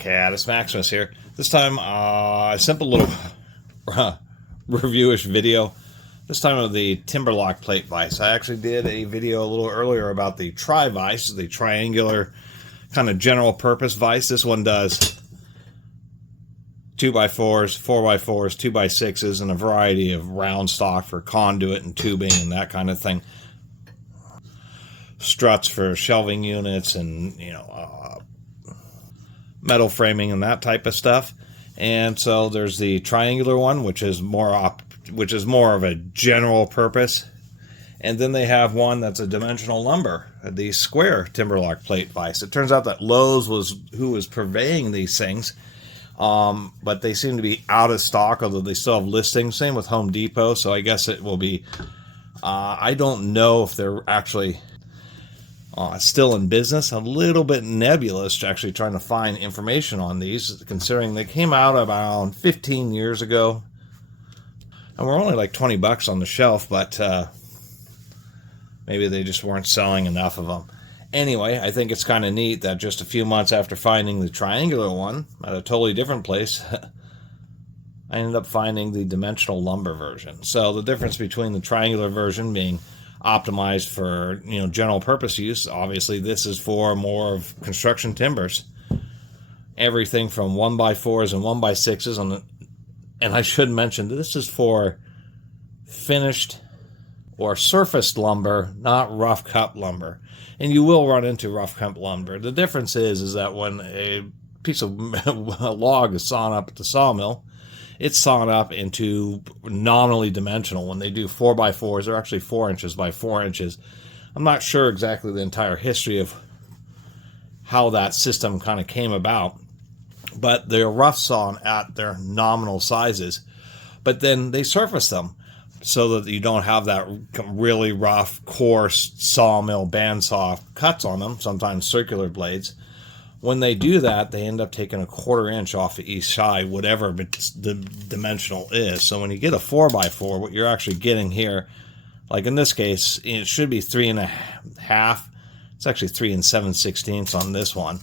Catus Maximus here. This time, a simple little reviewish video. This time of the LumberLok plate vise. I actually did a video a little earlier about the Tri-Vise, the triangular kind of general purpose vise. This one does 2x4s, 4x4s, 2x6s, and a variety of round stock for conduit and tubing and that kind of thing. Struts for shelving units and, metal framing and that type of stuff. And so there's the triangular one, which is more of a general purpose. And then they have one that's a dimensional lumber, the square LumberLok plate vise. It turns out that Lowe's was who was purveying these things, but they seem to be out of stock, although they still have listings. Same with Home Depot, so I guess it will be, I don't know if they're actually still in business. A little bit nebulous actually trying to find information on these, considering they came out about 15 years ago and were only like 20 bucks on the shelf, but maybe they just weren't selling enough of them. Anyway, I think it's kind of neat that just a few months after finding the triangular one at a totally different place, I ended up finding the dimensional lumber version. So the difference between the triangular version being optimized for general purpose use. Obviously, this is for more of construction timbers. Everything from 1x4s and 1x6s, and I should mention this is for finished or surfaced lumber, not rough cut lumber. And you will run into rough cut lumber. The difference is that when a piece of log is sawn up at the sawmill, it's sawn up into nominally dimensional. When they do 4x4s, they're actually 4 inches by 4 inches. I'm not sure exactly the entire history of how that system kind of came about, but they're rough sawn at their nominal sizes. But then they surface them so that you don't have that really rough, coarse sawmill bandsaw cuts on them, sometimes circular blades. When they do that, they end up taking a 1/4 inch off of each side, whatever the dimensional is. So when you get a 4x4, what you're actually getting here, like in this case, it should be 3.5. It's actually 3 7/16 on this one.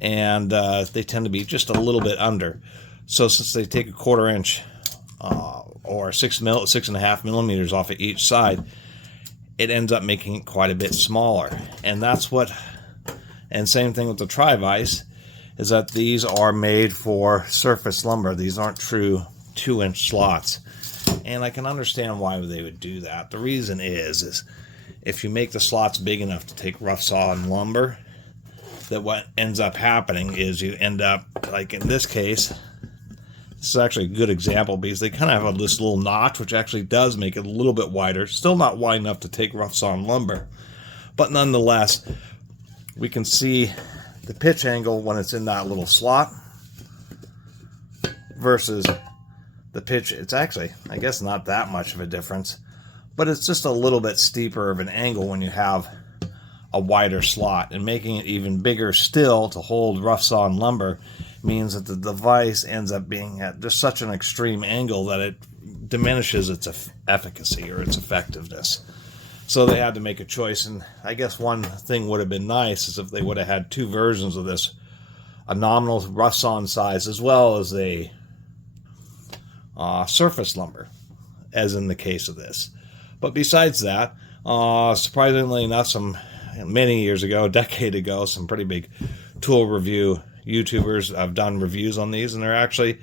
And they tend to be just a little bit under. So since they take a 1/4 inch or 6.5 millimeters off of each side, it ends up making it quite a bit smaller. And that's what... And same thing with the Tri-Vise, is that these are made for surface lumber. These aren't true 2-inch slots. And I can understand why they would do that. The reason is if you make the slots big enough to take rough sawn lumber, that what ends up happening is you end up, like in this case, this is actually a good example because they kind of have this little notch, which actually does make it a little bit wider. Still not wide enough to take rough sawn lumber, but nonetheless, we can see the pitch angle when it's in that little slot versus the pitch. It's actually, I guess, not that much of a difference, but it's just a little bit steeper of an angle when you have a wider slot. And making it even bigger still to hold rough sawn lumber means that the device ends up being at just such an extreme angle that it diminishes its efficacy or its effectiveness. So they had to make a choice, and I guess one thing would have been nice is if they would have had two versions of this, a nominal rough sawn size as well as a surface lumber, as in the case of this. But besides that, surprisingly enough, many years ago, a decade ago, some pretty big tool review YouTubers have done reviews on these, and they're actually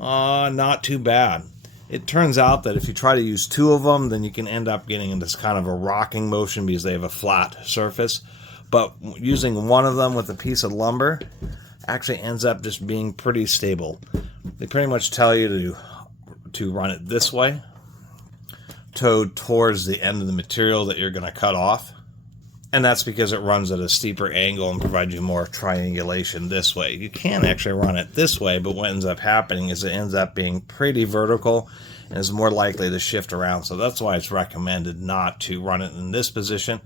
not too bad. It turns out that if you try to use two of them, then you can end up getting into this kind of a rocking motion because they have a flat surface. But using one of them with a piece of lumber actually ends up just being pretty stable. They pretty much tell you to run it this way, towed towards the end of the material that you're going to cut off. And that's because it runs at a steeper angle and provides you more triangulation this way. You can actually run it this way, but what ends up happening is it ends up being pretty vertical and is more likely to shift around. So that's why it's recommended not to run it in this position,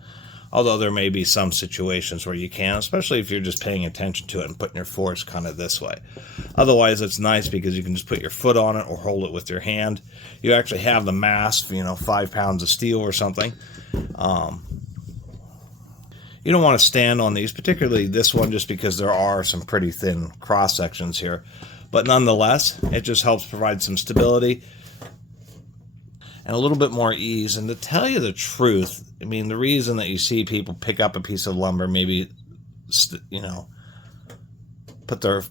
although there may be some situations where you can, especially if you're just paying attention to it and putting your force kind of this way. Otherwise, it's nice because you can just put your foot on it or hold it with your hand. You actually have the mass, 5 pounds of steel or something. You don't want to stand on these, particularly this one, just because there are some pretty thin cross sections here. But nonetheless, it just helps provide some stability and a little bit more ease. And to tell you the truth, I mean, the reason that you see people pick up a piece of lumber, maybe, you know, put their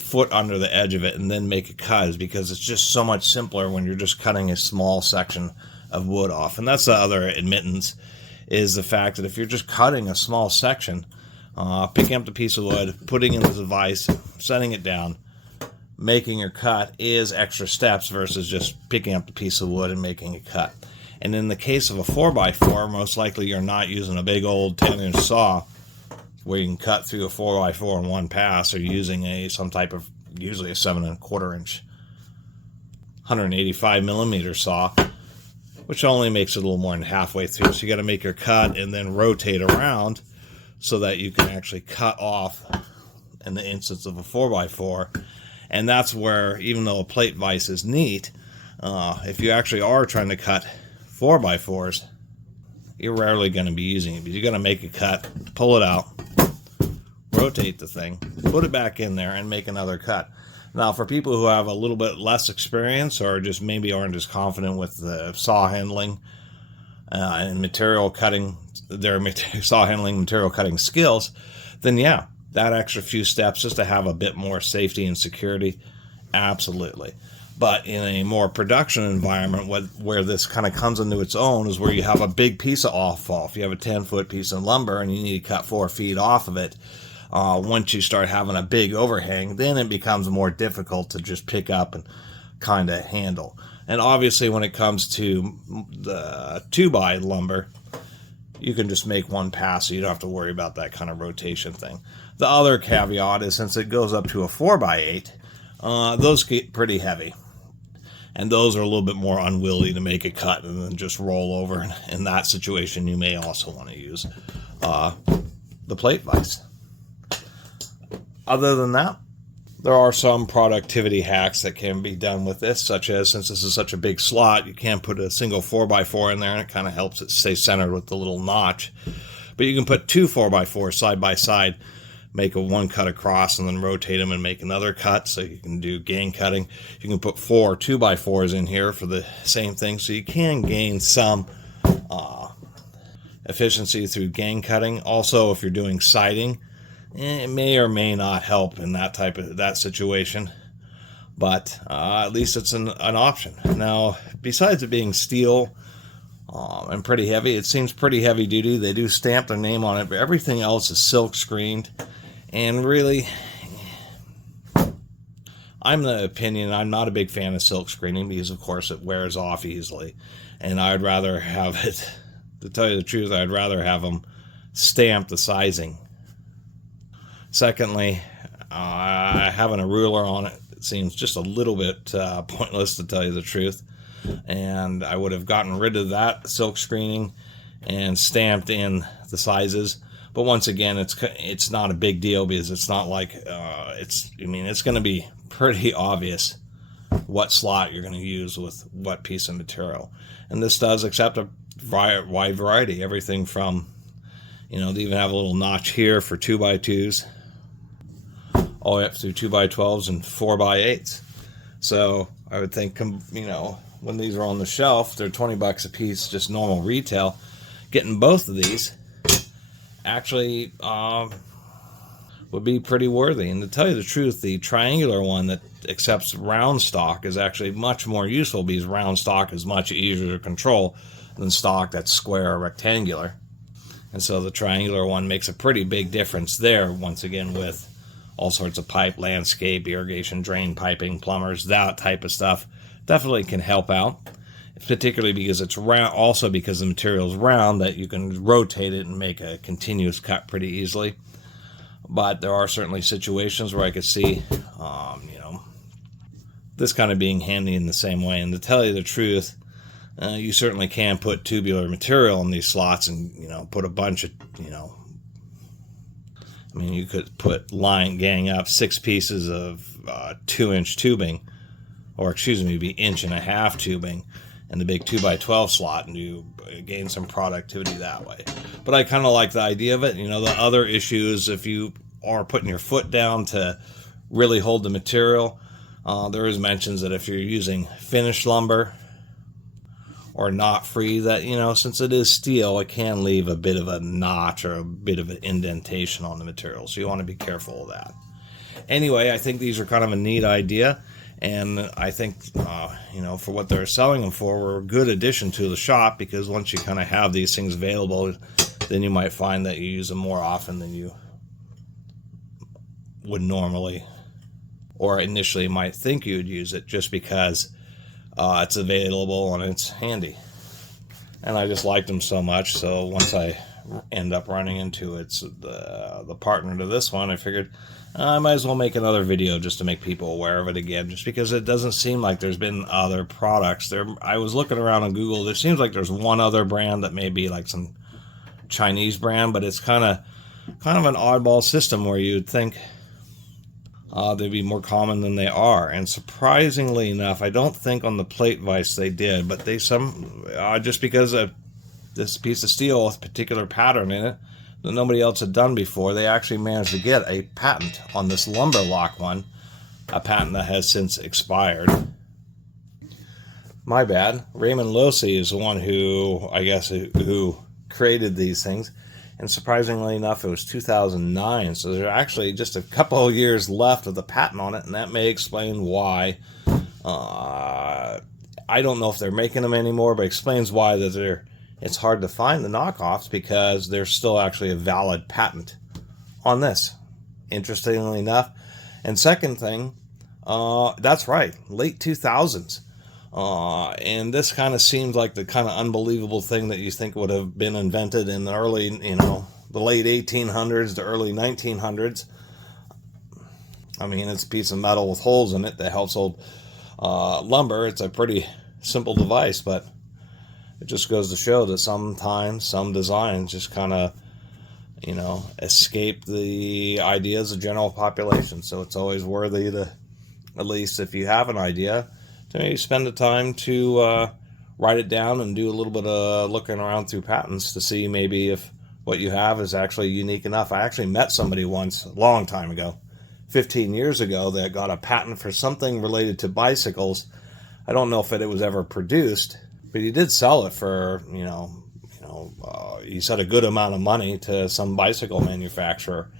foot under the edge of it and then make a cut, is because it's just so much simpler when you're just cutting a small section of wood off. And that's the other admittance, is the fact that if you're just cutting a small section, picking up the piece of wood, putting it into the vise, setting it down, making your cut is extra steps versus just picking up the piece of wood and making a cut. And in the case of a 4x4, most likely you're not using a big old 10-inch saw where you can cut through a 4x4 in one pass, or using some type of, usually a 7¼ inch 185 millimeter saw, which only makes it a little more than halfway through. So you got to make your cut and then rotate around so that you can actually cut off in the instance of a 4x4. And that's where, even though a plate vise is neat, if you actually are trying to cut 4x4s, you're rarely going to be using it. But you're going to make a cut, pull it out, rotate the thing, put it back in there, and make another cut. Now, for people who have a little bit less experience, or just maybe aren't as confident with the saw handling and material cutting, their saw handling, material cutting skills, then yeah, that extra few steps just to have a bit more safety and security, absolutely. But in a more production environment, where this kind of comes into its own, is where you have a big piece of off-fall. If you have a 10-foot piece of lumber and you need to cut 4 feet off of it, once you start having a big overhang, then it becomes more difficult to just pick up and kind of handle. And obviously, when it comes to the 2x lumber, you can just make one pass, so you don't have to worry about that kind of rotation thing. The other caveat is, since it goes up to a 4x8, those get pretty heavy. And those are a little bit more unwieldy to make a cut and then just roll over. In that situation, you may also want to use the plate vise. Other than that, there are some productivity hacks that can be done with this, such as, since this is such a big slot, you can't put a single 4x4 in there, and it kind of helps it stay centered with the little notch. But you can put 2 4x4s side by side, make one cut across, and then rotate them and make another cut, so you can do gang cutting. You can put 4 2x4s in here for the same thing, so you can gain some efficiency through gang cutting. Also, if you're doing siding, it may or may not help in that situation, but at least it's an option. Now, besides it being steel and pretty heavy, it seems pretty heavy duty. They do stamp their name on it, but everything else is silk screened. And really, I'm the opinion, I'm not a big fan of silk screening, because of course it wears off easily, and I'd rather have it, to tell you the truth, I'd rather have them stamp the sizing. Secondly, having a ruler on it seems just a little bit pointless, to tell you the truth. And I would have gotten rid of that silk screening and stamped in the sizes. But once again, it's not a big deal, because it's not like it's going to be pretty obvious what slot you're going to use with what piece of material. And this does accept a wide variety, everything from, they even have a little notch here for 2x2s, all the way up through 2x12s and 4x8s. So I would think, when these are on the shelf, they're $20 a piece, just normal retail. Getting both of these actually would be pretty worthy. And to tell you the truth, the triangular one that accepts round stock is actually much more useful, because round stock is much easier to control than stock that's square or rectangular. And so the triangular one makes a pretty big difference there, once again, with all sorts of pipe, landscape, irrigation, drain piping, plumbers, that type of stuff. Definitely can help out, particularly because it's round, also because the material is round, that you can rotate it and make a continuous cut pretty easily. But there are certainly situations where I could see, this kind of being handy in the same way. And to tell you the truth, you certainly can put tubular material in these slots and, put a bunch of, you could gang up 6 pieces of 2-inch tubing, or be 1.5-inch tubing, and the big 2x12 slot, and you gain some productivity that way. But I kind of like the idea of it. You know, the other issue is if you are putting your foot down to really hold the material, there is mentions that if you're using finished lumber or knot free, that, you know, since it is steel, it can leave a bit of a notch or a bit of an indentation on the material. So you want to be careful of that. Anyway, I think these are kind of a neat idea. And I think, you know, for what they're selling them for, we're a good addition to the shop, because once you kind of have these things available, then you might find that you use them more often than you would normally, or initially might think you'd use it, just because it's available and it's handy. And I just liked them so much, so once I end up running into the partner to this one, I figured I might as well make another video just to make people aware of it again, just because it doesn't seem like there's been other products. I was looking around on Google. There seems like there's one other brand that may be like some Chinese brand, but it's kind of an oddball system where you'd think they'd be more common than they are. And surprisingly enough, I don't think on the plate vise they did, but just because of this piece of steel with a particular pattern in it that nobody else had done before, they actually managed to get a patent on this LumberLok one, a patent that has since expired. My bad. Raymond Losi is the one who, I guess, who created these things. And surprisingly enough, it was 2009, so there's actually just a couple of years left of the patent on it, and that may explain why. I don't know if they're making them anymore, but it explains why it's hard to find the knockoffs, because there's still actually a valid patent on this, interestingly enough. And second thing, that's right, late 2000s. And this kind of seems like the kind of unbelievable thing that you think would have been invented in the early, the late 1800s to early 1900s. I mean, it's a piece of metal with holes in it that helps hold lumber. It's a pretty simple device, but it just goes to show that sometimes some designs just kind of, escape the ideas of general population. So it's always worthy to, at least if you have an idea, to maybe spend the time to write it down and do a little bit of looking around through patents to see maybe if what you have is actually unique enough. I actually met somebody once, a long time ago, 15 years ago, that got a patent for something related to bicycles. I don't know if it was ever produced, but he did sell it for, he said a good amount of money to some bicycle manufacturer.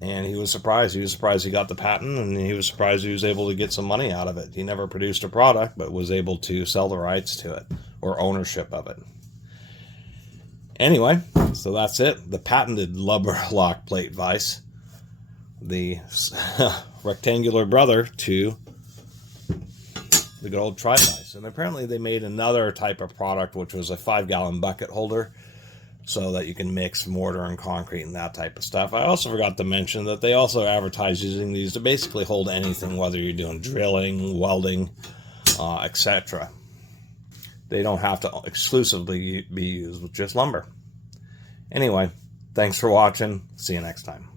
And he was surprised. He was surprised he got the patent, and he was surprised he was able to get some money out of it. He never produced a product, but was able to sell the rights to it, or ownership of it. Anyway, so that's it. The patented LumberLok plate vise. The rectangular brother to the good old Tri-Vise. And apparently they made another type of product, which was a 5-gallon bucket holder, so that you can mix mortar and concrete and that type of stuff. I also forgot to mention that they also advertise using these to basically hold anything, whether you're doing drilling, welding, etc. They don't have to exclusively be used with just lumber. Anyway, thanks for watching. See you next time.